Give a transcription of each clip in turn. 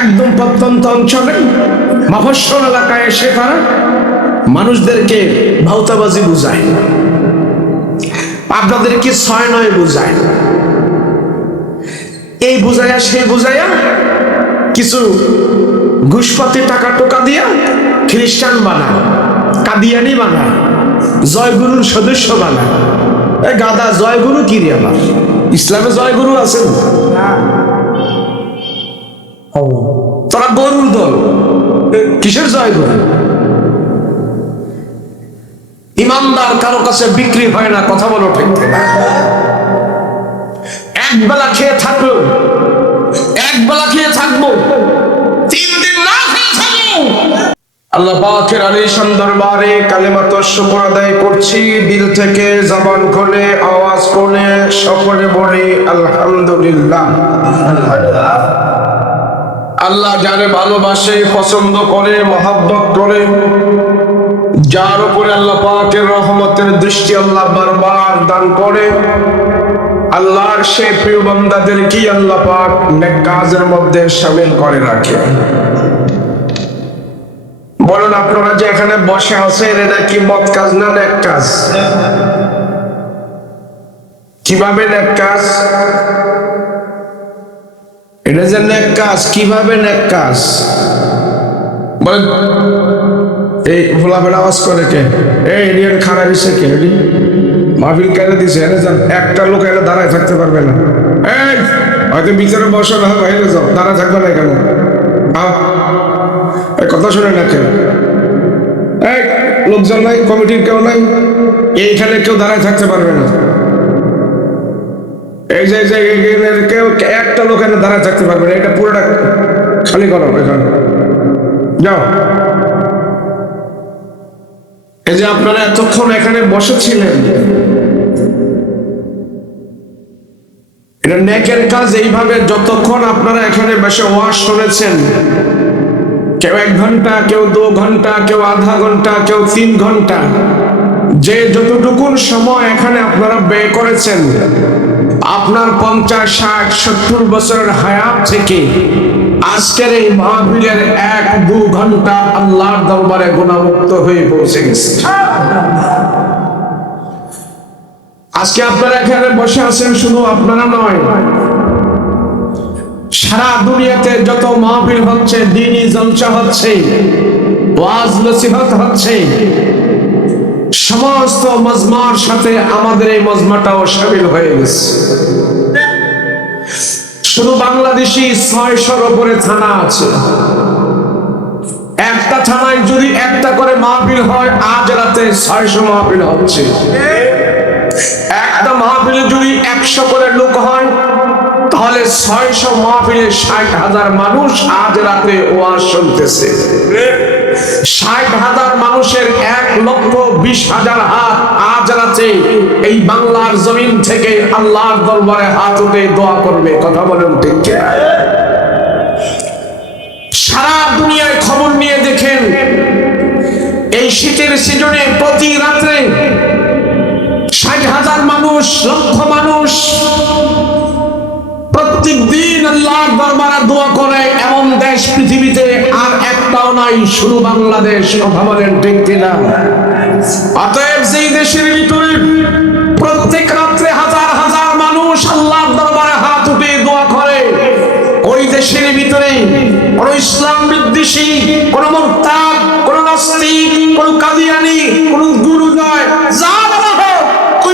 একদম প্রত্যন্ত অঞ্চলে মফস্বল এলাকায় এসে তারা মানুষদেরকে ভাউতাবাজি বুঝায়, আপনাদেরকে 6-9 বুঝায়। এই বুঝাইয়া সেই বুঝাইয়া কিছু ঘুষপাতি টাকা টোকা দিয়া খ্রিস্টান বানায়, কাদিয়ানি বানায়, জয়গুরুর সদস্য বানায়। এই গাদা জয়গুরু কি রে? আমার ইসলামে জয়গুরু আছেন? তারা গরুর দল, কিসের জয়গুরু? ইমানদার কারো কাছে বিক্রি হয় না, কথা বলো ঠিক না? একবেলা খেয়ে থাকলো, একবেলা খেয়ে থাকবো, 3 দিন না খেয়ে থাকবো। আল্লাহ পাকের আলিশান দরবারে কালেমাত শুকর আদায় করছি দিল থেকে, জবান খুলে আওয়াজ করে সকলে বলি আলহামদুলিল্লাহ। আল্লাহ যারে ভালোবাসে, পছন্দ করে, মহব্বত করে, যার উপরে আল্লাহ পাকের রহমতের দৃষ্টি আল্লাহ বারবার দান করে, আল্লাহর সেই প্রিয় বান্দাদের কি আল্লাহ পাক নেক কাজের মধ্যে শামিল করে রাখে। বলুন আপনারা যে এখানে বসে আছেন, এটা কি মত কাজ না নেক কাজ? কিভাবে নেক কাজ? এটা যে নেক কাজ, কিভাবে নেক কাজ বলেন? এই ফোলাফেলা আওয়াজ করে কে? এই এরিয়ার খারাপ দিচ্ছে কে? মাহফিল কেন দিছে? একটা লোক এলে দাঁড়ায় থাকতে পারবে না। এই হয়তো ভিতরে বসো না, বাইরে যাও, দাঁড়ায় থাকবে না কেন? এই কথা শুনে না কেউ? এই লোকজন নাই, কমিটির কেউ নাই, এইখানে কেউ দাঁড়ায় থাকতে পারবে না। এই যে কেউ একটা লোক এনে দাঁড়ায় থাকতে পারবে না, এটা পুরোটা খালি করো। এখানে যাও। এই যে আপনারা এতক্ষণ এখানে বসেছিলেন, এটা নেকের কাজ। এইভাবে যতক্ষণ আপনারা এখানে বসে ওয়াজ শুনেছেন, কেউ 1 ঘন্টা, কেউ 2 ঘন্টা, কেউ আধা ঘন্টা, কেউ 3 ঘন্টা, যে যতটুকুন সময় এখানে আপনারা ব্যয় করেছেন, আপনার 50, 60, 70 বছরের হায়াত থেকে আজকের এই মাহফিলের 1-2 ঘন্টা আল্লাহর দরবারে গুনাহমুক্ত হয়ে পৌঁছে গেছে। আজকে আপনারা এখানে বসে আছেন, শুধু আপনারা নয়, সারা দুনিয়াতে যত মাহফিল হচ্ছে, দ্বীনি জলসা হচ্ছে, ওয়াজ নসিহত হচ্ছে, সমস্ত মজমার সাথে আমাদের এই মজমাটাও শামিল হয়ে গেছে। শুধু বাংলাদেশি 600-র উপরে থানা আছে। একটা থানায় যদি একটা করে মাহফিল হয়, আজ রাতে 600 মাহফিল হচ্ছে। একটা মাহফিলে যদি 100 করে লোক হয়, তাহলে 600 মাহফিলে 60,000 মানুষ আজ রাতে ওয়াজ শুনতেছে। 60,000 মানুষের 1,20,000 হাত আজ রাতে এই বাংলার জমিন থেকে আল্লাহর দরবারে হাত উঠে দোয়া করবে। কথা বলেন ঠিক কি? সারা দুনিয়ায় খবর নিয়ে দেখেন, এই শীতের সিজনে প্রতি রাত্রে 60,000 মানুষ, লক্ষ মানুষ প্রত্যেক দিন আল্লাহর দরবারে দোয়া করে। এমন দেশ পৃথিবীতে আর একটাও নাই, শুধু বাংলাদেশ। কথা বলেন ঠিক কিনা? অতএব যেই দেশের ভিতরে প্রত্যেক রাত্রে হাজার হাজার মানুষ আল্লাহর দরবারে হাত উঠে দোয়া করে, ওই দেশের ভিতরে কোন ইসলাম বিদ্বেষী, কোন মুরতাদ, কোন নাস্তিক, কোন কাদিয়ানি, কোন গুরু নয়, যা বলা হোক,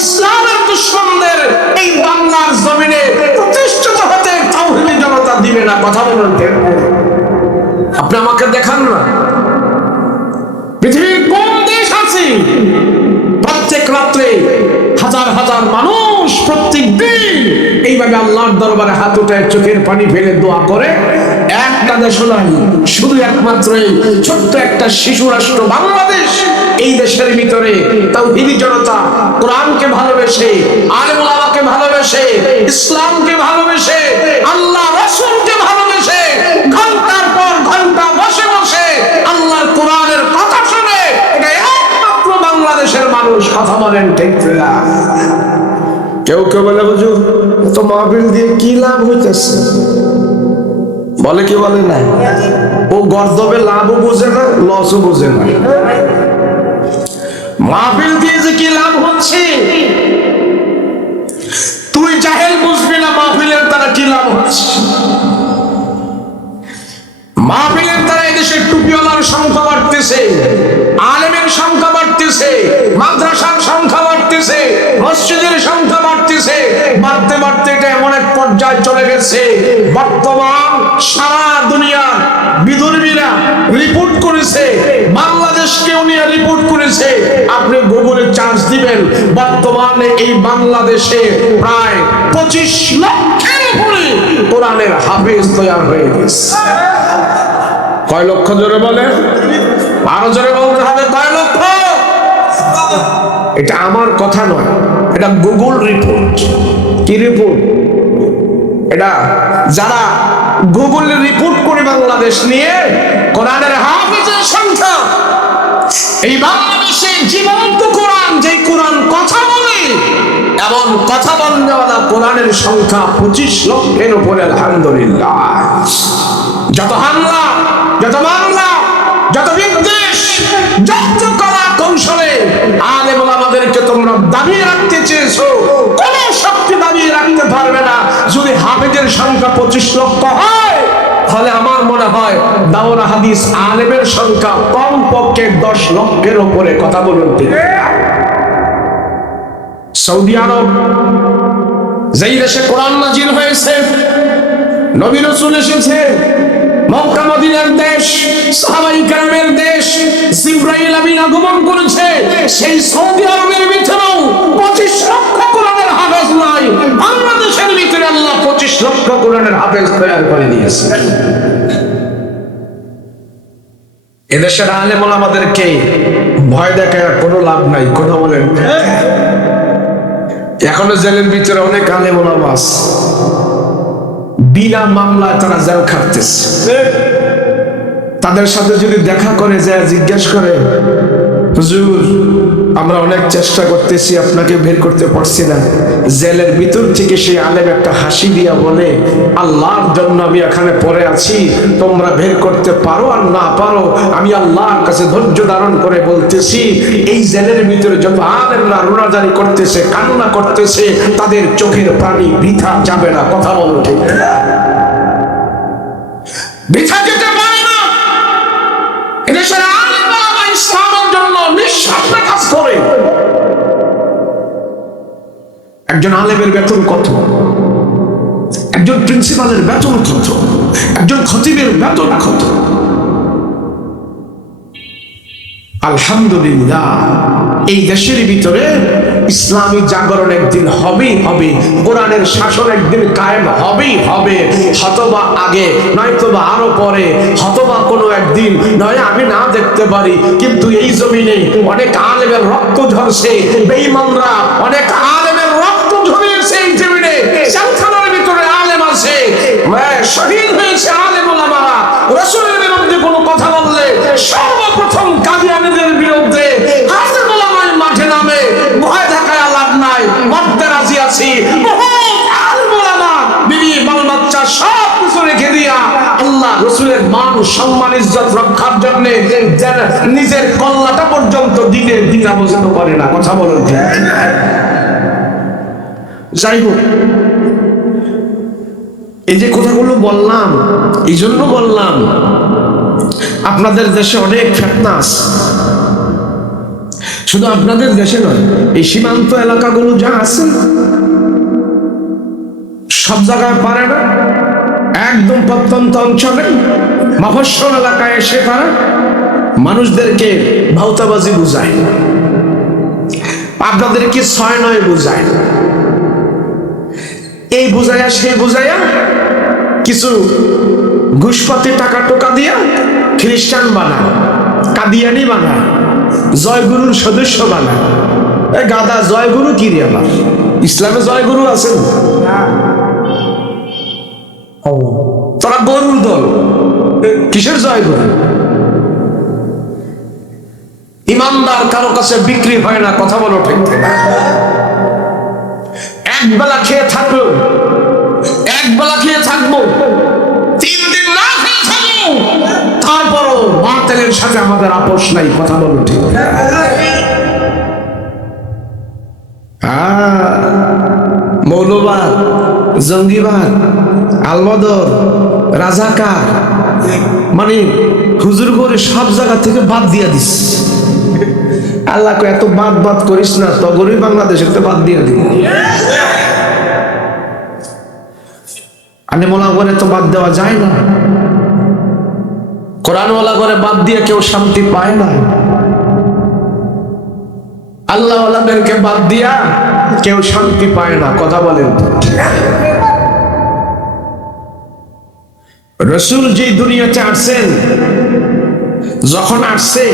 ইসলামের দুশমনদের এই বাংলার জমিনে প্রতিষ্ঠিত হতে তাওহীদি জনতা দিবে না। কথা বলেন। আপনি আমাকে দেখান না পৃথিবীর কোন দেশ আছে প্রত্যেক রাত্রে হাজার হাজার মানুষ প্রত্যেক দিন এইভাবে আল্লাহর দরবারে হাত উঠে চোখের পানি ফেলে দোয়া করে? একটা দেশ নাই, শুধু একমাত্র ছোট্ট একটা শিশু রাষ্ট্র বাংলাদেশ। এই দেশের ভিতরে তাওহীদি জনতা কোরআনকে ভালোবেসে, আলেম ওলামাকে ভালোবেসে, ইসলামকে ভালোবেসে, আল্লাহ রাসূলকে ভালোবেসে, ঘন্টার পর ঘন্টা বসে বসে আল্লাহর কোরআনের কথা শুনে, এটা একমাত্র বাংলাদেশের মানুষ। কথা বলেন ঠিক না? কেউ কেউ বলে, হুজুর তো মাহফিল দিয়ে কি লাভ হইতেছে? বলে কি বলে না? ও গর্দবে লাভও বোঝে না, লসও বোঝে না। মাহফিল দিয়ে যে কি লাভ হচ্ছে তুই জাহেল বুঝবি না। মাহফিলের দ্বারা কি লাভ হচ্ছে? মাহফিলের দ্বারা এদেশের টুপিওয়ালার সংখ্যা বাড়তেছে, আলেমের সংখ্যা বাড়তেছে, মাদ্রাসার সংখ্যা বাড়তেছে, মসজিদের সংখ্যা বাড়তেছে। বাড়তে বাড়তে এটা এমন এক পর্যায়ে চলে গেছে, বর্তমান সারা দুনিয়া বিদুর্মীরা রিপোর্ট করেছে, বাংলাদেশকেও নিয়ে রিপোর্ট করেছে। আপনি গুগলে চার্জ দিবেন, বর্তমানে এই বাংলাদেশে প্রায় 25 লক্ষের উপরে কোরআনের হাফেজ তৈরি হয়ে গেছে। কয় লক্ষ? জোরে বলে, আরো জোরে বলতে হবে, কয় লক্ষ? এটা আমার কথা নয়, এটা গুগল রিপোর্ট। কি রিপোর্ট এটা? যারা গুগলে রিপোর্ট করে বাংলাদেশ নিয়ে, কোরআনের হাফেজের সংখ্যা এই বাংলাদেশে জীবন্ত কোরআন, যে কোরআন কথা বলে, এমন কথা বলনেওয়ালা কোরআনের সংখ্যা 25 লক্ষের উপরে। আলহামদুলিল্লাহ। যত হামলা, যত মামলা, যত বিদ্বেষ, যত কলা কৌশলে আলেম ওলামাদেরকে তোমরা দাবিয়ে রাখতে চেয়েছো, কোন শক্তি দাবিয়ে রাখতে পারবে না। যদি হাফেজের সংখ্যা 25 লক্ষ হয়, তাহলে আমার মনে হয় দাওরা হাদিস আলেমের সংখ্যা কমপক্ষে 10 লক্ষের উপরে। কথা বলুন ঠিক? সৌদি আরব, যেই দেশে কোরআন নাজিল হয়েছে, নবী রাসূল এসেছে, মক্কা মদিনার দেশ, সাহাবায়ে কেরামের দেশ, জিবরাইল আমিন আগমন করেছে, সেই সৌদি আরবের ভিতরেও 25 লক্ষ কোরআনের হাফেজ নাই। বাংলাদেশের ভিতরে আল্লাহ 25 লক্ষ কোরআনের হাফেজ তৈরি করে দিয়েছে। এদেশের আলেম ওলামাদেরকে ভয় দেখায় কোনো লাভ নাই। কথা বলেন? এখনো জেলের ভিতরে অনেক আলেম ওলামা আছে, বিনা মামলায় তারা জেল খাটতেছে। তাদের সাথে যদি দেখা করে যায়, জিজ্ঞেস করে, হুজুর আমরা অনেক চেষ্টা করতেছি, আপনাকে বের করতে পারছি না। জেলের ভিতর থেকে সেই আলেম একটা হাসি দিয়া বলে, আল্লাহর জন্য আমি এখানে পড়ে আছি, তোমরা বের করতে পারো আর না পারো, আমি আল্লাহর কাছে ধৈর্য ধারণ করে বলতেছি, এই জেলের ভিতরে যত আলেমরা রোনাজারি করতেছে, কান্না করতেছে, তাদের চোখের পানি বৃথা যাবে না। কথা বলো ঠিক? বৃথা যেতে পারে না। এদেশের আলেম ওলামা ইসলামের জন্য নিঃস্বার্থে কাজ করে। একজন আলেমের বেতন কত? একজন প্রিন্সিপালের বেতন কত? একজন খতিবের বেতন কত? আলহামদুলিল্লাহ, এই দেশের ভিতরে ইসলামী জাগরণ একদিন হবেই হবে, কোরআনের শাসন একদিন কায়েম হবেই হবে। হতবা আগে, নয়তোবা আরো পরে, হতবা কোনো একদিন, নয় আমি না দেখতে পারি, কিন্তু এই জমিনে অনেক আলেমের রক্ত ঝরছে, বেঈমানরা অনেক আলেমের রক্ত ঝরিয়েছে। এই জমিনে জেলখানার ভিতরে আলেম আছে, শহীদ হয়েছে আলেম ওলামারা। রাসূলের বিরুদ্ধে কোনো কথা বললে সর্বপ্রথম কাদিয়ানীদের বিরুদ্ধে আলেম ওলামায় মাঠে নামে। ভয় দেখায় লাভ নাই, মরতে রাজি আছি। আলেম ওলামা বিবি বাল বাচ্চা সব কিছু রেখে দিয়া আল্লাহ রাসূলের মান সম্মান ইজ্জত রক্ষার জন্য নিজের কল্লাটা পর্যন্ত দিনের দ্বিধা বোঝাতে পারে না। কথা বলেন ঠিক? যাই হোক, এই যে কথাগুলো বললাম, এই জন্য বললাম, আপনাদের দেশে অনেক ফিতনা আছে। শুধু আপনাদের দেশে নয়, এই সীমান্ত এলাকাগুলো যা আছে সব জায়গায় পারে না। একদম প্রত্যন্ত অঞ্চলে মফস্বল এলাকায় এসে তারা মানুষদেরকে ভাউতাবাজি বুঝায়, আপনাদেরকে 6-9 বুঝায়। এই বুঝাইয়া সেই বুঝাইয়া কিছু ঘুষপাতি টাকা টোকা দিয়া খ্রিস্টান বানায়, কাদিয়ানি বানায়, জয়গুরুর সদস্য বানায়। এই গাদা জয়গুরু কি রে? আবার ইসলামে জয়গুরু আছেন? তারা গরুর দল। কিসের জয়গুরু? ইমানদার কারো কাছে বিক্রি হয় না। কথা বলো ঠিক? একবেলা খেয়ে থাকবো, 3 দিন তাদের সাথে আমাদের আপোষ নাই, কথা বলো ঠিক? মৌলবাদ, জঙ্গিবাদ, আলবদর, রাজাকার, মানে হুজুর করে সব জায়গা থেকে বাদ দিয়া দিস। আল্লাহকে এত বাদ করিস না, তগরই বাংলাদেশের তো বাদ দিয়া দিই। আলেমওয়ালা করে তো বাদ দেওয়া যায় না, কোরআনওয়ালা করে বাদ দিয়ে কেউ শান্তি পায় না, আল্লাহওয়ালাদেরকে বাদ দিয়া কেউ শান্তি পায় না, কথা বলেন। রাসূল যে দুনিয়াতে আসছেন, যখন আসছে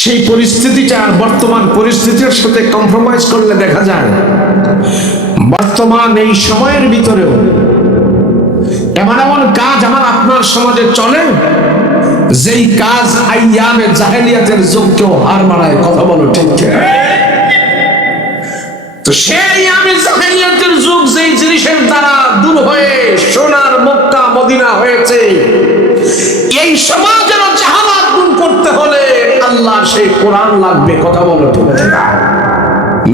সেই পরিস্থিতিটা আর বর্তমান পরিস্থিতির সাথে কম্প্রোমাইজ করলে দেখা যায় বর্তমান এই সময়ের ভিতরেও এমন এমন কাজ আমার আপনার সমাজে চলে যেই কাজ আইয়ামে জাহেলিয়াতের যুগকেও হার মানায়, কথা বলো ঠিক? তো সেই আমি জাহেলিয়াতের যুগ যেই জিনিসের দ্বারা দূর হয়ে সোনার মক্কা মদিনা হয়েছে, এই সমাজের জাহালাত দূর করতে হলে আল্লাহর সেই কোরআন লাগবে, কথা বলো ঠিক?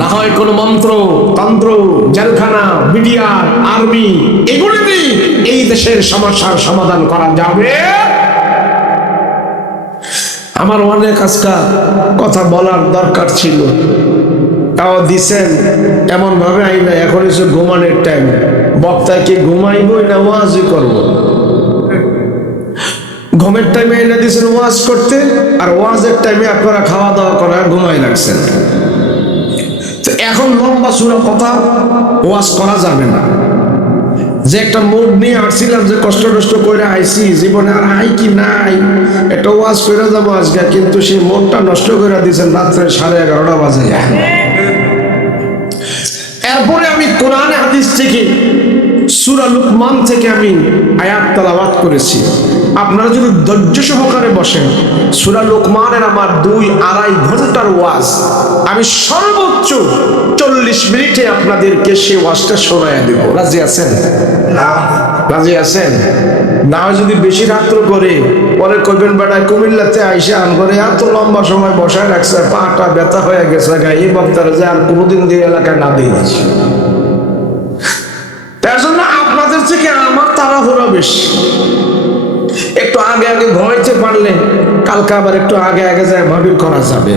না হয় কোন মন্ত্র তন্ত্র, জেলখানা, বিডিআর, আর্মি, এগুলি দিয়ে এই দেশের সমস্যার সমাধান করা যাবে। আমার অনেক আজকাল কথা বলার দরকার ছিল, তাও দিছেন এমন ভাবে আইনা এখন এসে ঘুমানোর টাইম, বক্তা কি ঘুমাইবই না ওয়াজই করবো? ঘুমের টাইমে আইনা দিয়েছেন ওয়াজ করতে, আর ওয়াজের টাইমে আপনারা খাওয়া দাওয়া করা ঘুমাই লাগছেন। তো এখন লম্বা চূড়া কথা ওয়াজ করা যাবে না। যে একটা মুড নিয়ে আসছিলাম, যে কষ্ট করে আইছি, জীবনে আর আই কি নাই একটা ওয়াজ করে যাবো আজকে, কিন্তু সেই মনটা নষ্ট করে দিয়েছেন রাত্রে 11:30 বাজে। এরপরে আমি কোরআনে হাদিস থেকে সূরা লুকমান থেকে আমি আয়াত তেলাওয়াত করেছি। আপনারা যদি ধৈর্য সহকারে বসেন, সূরা লুকমানের আমার 2-2.5 ঘন্টার ওয়াজ আমি সর্বোচ্চ 40 মিনিটে আপনাদেরকে সেই ওয়াজটা শোনায় দেব। রাজি আছেন? রাজি আছেন? না যদি বেশি রাত্র করে পরে কইবেন বেড়ায় কুমিল্লাতে আইসা করে এত লম্বা সময় বসায় রাখছে, পাটা ব্যথা হয়ে গেছে, এই বক্তারা যে আর কোনোদিন দিয়ে এলাকায় না দিয়ে দিচ্ছে। তার জন্য আপনাদের থেকে আমার তাড়াহুড়া বেশি। একটু আগে ঘুমাইতে পারলে কালকে আবার একটু আগে যায় ভাবির করা যাবে।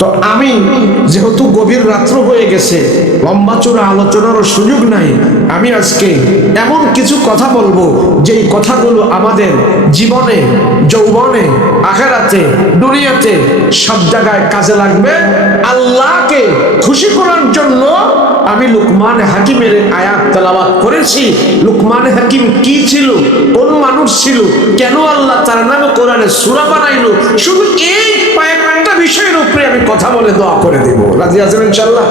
তো আমি যেহেতু গভীর রাত্র হয়ে গেছে, লম্বা চূড়া আলোচনারও সুযোগ নাই, আমি আজকে এমন কিছু কথা বলবো যেই কথাগুলো আমাদের জীবনে, যৌবনে, আখিরাতে, দুনিয়াতে সব জায়গায় কাজে লাগবে। আল্লাহকে খুশি করার জন্য আমি লুকমান হাকিমের আয়াত তেলাওয়াত করেছি। লুকমান হাকিম কি ছিল, কোন মানুষ ছিল, কেন আল্লাহ তার নামে কোরআনে সূরা বানাইলো, শুধু এই কয়েকটা বিষয়ের উপরে আমি কথা বলে দোয়া করে দেব। রাজি আছেন ইনশাআল্লাহ?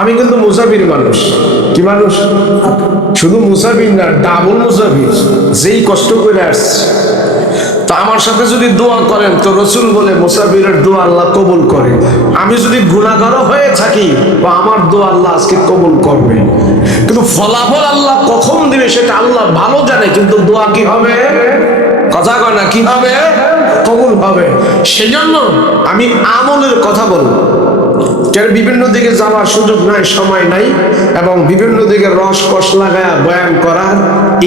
আমি কিন্তু মুসাফির মানুষ। কি মানুষ? শুধু মুসাফির না, ডাবল মুসাফির, যেই কষ্ট করে আসছে। তো আমার সাথে যদি দোয়া করেন তো রাসূল বলে মুসাফিরের দোয়া আল্লাহ কবুল করে। আমি যদি গুনাহগার হয়ে থাকি বা আমার দোয়া আল্লাহ আজকে কবুল করবে, কিন্তু ফলাফল আল্লাহ কখন দিবে সেটা আল্লাহ ভালো জানে। কিন্তু দোয়া কি হবে? কথা কয় না, কি হবে? কবুল হবে। সেজন্য আমি আমলের কথা বলবো। বিভিন্ন দিকে যাওয়ার সুযোগ নাই, সময় নাই, এবং বিভিন্ন দিকে রস কষ লাগায় বয়ান করার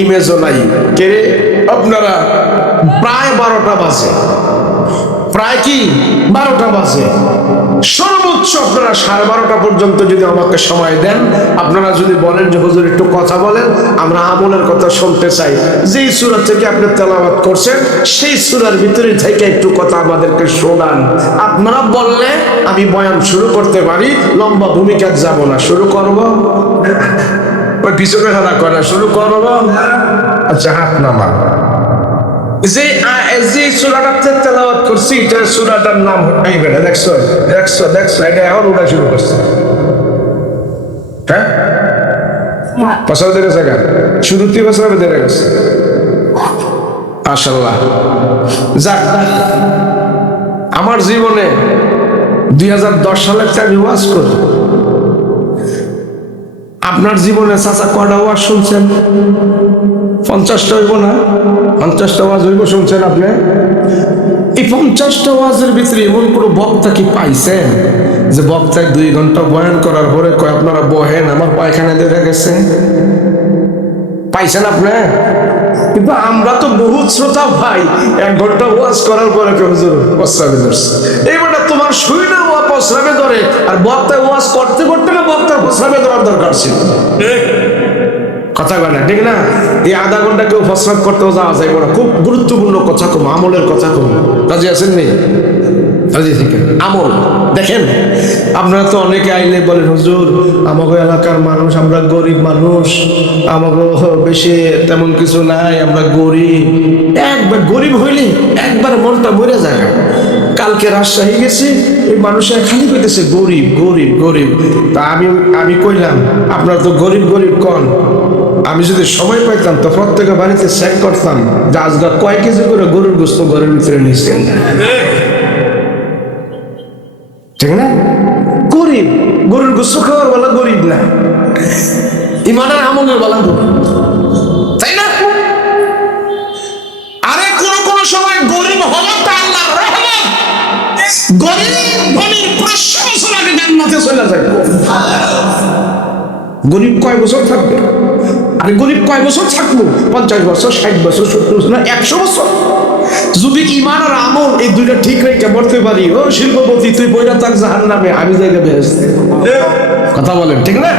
ইমেজও নাই। কে আপনারা প্রায় 12টা বাজে, প্রায় কি 12টা বাজে, সর্বোচ্চ আপনারা 12:30 পর্যন্ত যদি আমাকে সময় দেন, আপনারা যদি বলেন যে হুজুর একটু কথা বলেন, আমরা আমলের কথা শুনতে চাই, যেই সূরা থেকে আপনি তেলাওয়াত করছেন সেই সূরার ভিতরে থেকে একটু কথা আমাদেরকে শোনান। আপনারা বললে আমি বয়ান শুরু করতে পারি, লম্বা ভূমিকা যাব না। শুরু করব? ওই পিছনে হারা করা শুরু করব? আচ্ছা, হাত নামা। যে সূরাটাতে তেলাওয়াত করছি এটা সূরাটার নাম এই বেটা দেখছো এটা এখন ওটা শুরু করছে। হ্যাঁ, পছন্দ হয়েছে কেন? শুরুতেই পছন্দ হয়ে গেছে। মাশাআল্লাহ। যাক, আমার জীবনে 2010 সালে আমি ওয়াজ করি। আপনার জীবনে চাচা কয়টা ওয়াজ শুনছেন? 50টা হইব না? 50টা ওয়াজ হইব, শুনছেন আপনি? এই 50টা ওয়াজের ভিতরে এমন কোনো বক্তা কি পাইছেন যে বক্তায় 2 ঘন্টা বয়ান করার পরে কয় আপনারা বহেন, আমার পায়খানা দিয়ে গেছে? পাইছেন আপনি? কিন্তু আমরা তো বহুত শ্রোতা ভাই, 1 ঘন্টা ওয়াজ করার পরে কেউ হুজুর প্রস্রাবে ধরছে, এইবারটা তোমার শুই না ও প্রস্রাবে ধরে, আর বক্তায় ওয়াজ করতে করতে না বক্তার প্রস্রাবে ধরার দরকার ছিল। কথা কয় না, ঠিক না? এই আধা ঘন্টা কেউ প্রস্রাব করতেও যাওয়া যায় না। খুব গুরুত্বপূর্ণ কথা কম, আমলের কথা কম। রাজি আছেন নি? রাজি থেকে আমল দেখেন। আপনারা তো অনেকে আইলে বলেন হুজুর আমাকে এলাকার মানুষ, আমরা গরিব মানুষ, আমাকে বেশি তেমন কিছু নাই, আমরা গরিব। একবার গরিব হইলে একবার মনটা মরে যায়। কালকে রাজশাহী গেছি, ওই মানুষের খালি কইতেছে গরিব গরিব গরিব। তা আমি কইলাম আপনারা তো গরিব গরিব কন, আমি যদি সময় পাইতাম তো প্রত্যেকে বাড়িতে চেক করতাম যে আজকে কয় কেজি করে গরুর গোস্ত ঘরের ভিতরে নিচ্ছেন, ঠিক না? গরিব, গরুর গোস্ত খাওয়ার বলা গরিব না, ইমানের আমলের বলা গরিব, তাই না? আরে কোন সময় গরিব হলো তা আল্লাহর রহমত। গরিব ধনীর 500 বছর আগে জান্নাতে চলে যায়। গরিব কয় বছর থাকবে? আরে গরিব কয় বছর থাকবো? 50 বছর, 60 বছর, 70 বছর, না 100 বছর। যদি ঈমান আর আমল এই দুইটা ঠিক রেখে মরতে পারি, ও শিল্পপতি তুই বইটা থাক জাহান্নামে, আমি জায়গা বেহেশতে। কথা বলেন, ঠিক না?